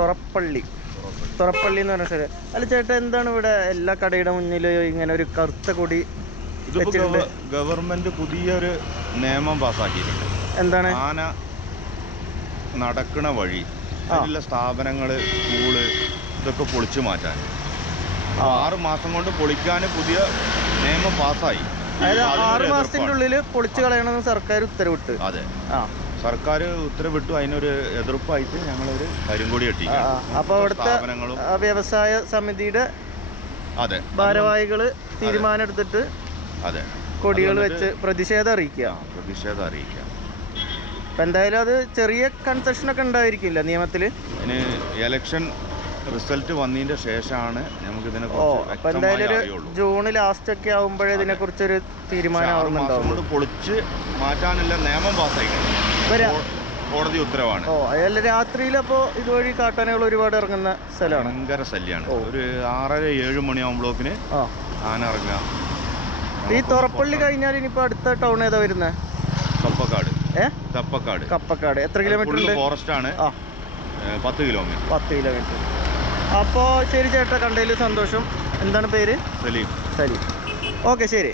തുറപ്പള്ളി എന്ന് പറഞ്ഞ സ്ഥലം. അല്ല ചേട്ടാ, എന്താണ് ഇവിടെ എല്ലാ കടയുടെ മുന്നിൽ ഇങ്ങനെ ഒരു കറുത്ത കൊടി? ഗവൺമെന്റ് പുതിയൊരു നിയമം പാസ്സാക്കിയിട്ടുണ്ട്. എന്താണ്? ആന നടക്കണ വഴി അതിലുള്ള സ്ഥാപനങ്ങള്, സ്കൂള് ഇതൊക്കെ പൊളിച്ചു മാറ്റാൻ 6 മാസം കൊണ്ട് പൊളിക്കാൻ പുതിയ നിയമം പാസ്സായി. അതായത് 6 മാസത്തിന്റെ ഉള്ളിൽ പൊളിച്ചു കളയണമെന്ന് സർക്കാർ ഉത്തരവിട്ട്. അതെ, സർക്കാർ ഉത്തരവിട്ടു. അതിനൊരു എതിർപ്പായിട്ട് ഞങ്ങളൊരു കരിങ്കൊടി കെട്ടി. അപ്പൊ അവിടുത്തെ വ്യവസായ സമിതിയുടെ ഭാരവാഹികള് തീരുമാനം എടുത്തിട്ട് കൊടികൾ വെച്ച് പ്രതിഷേധം അറിയിക്കുക. അപ്പൊ എന്തായാലും അത് ചെറിയ കൺസെഷൻ ഒക്കെ ഉണ്ടായിരിക്കില്ല നിയമത്തില്. അതിന് ഇലക്ഷൻ റിസൾട്ട് വന്നതിന്റെ ശേഷമാണ് നമുക്ക് ഇതിനെ അപ്പൊ എന്തായാലും ഒരു ജൂൺ ലാസ്റ്റ് ഒക്കെ ആവുമ്പോഴേ ഇതിനെ കുറിച്ചൊരു തീരുമാനം പൊളിച്ച് മാറ്റാനുള്ള നിയമം പാസ്സായി. കോടതി ഉത്തരവാണ്. അതല്ല രാത്രിയിൽ അപ്പോ ഇതുവഴി കാട്ടാനകൾ ഒരുപാട് ഇറങ്ങുന്ന സ്ഥലമാണ്. ഭയങ്കര ശല്യാണ്. ഒരു 6-7 മണിയാകുമ്പോഴേക്കിന് ആന ഇറങ്ങാം. ഈ തുറപ്പള്ളി കഴിഞ്ഞാൽ ഇനിയിപ്പോ അടുത്ത ടൗൺ ഏതാ വരുന്നത്? കപ്പക്കാട്. എത്ര കിലോമീറ്റർ ഉണ്ട്? ഫോറസ്റ്റ് ആണ്. 10 കിലോമീറ്റർ. അപ്പോൾ ശരി ചേട്ടാ, കണ്ടതിൽ സന്തോഷം. എന്താണ് പേര്? സലീം. ഓക്കെ, ശരി.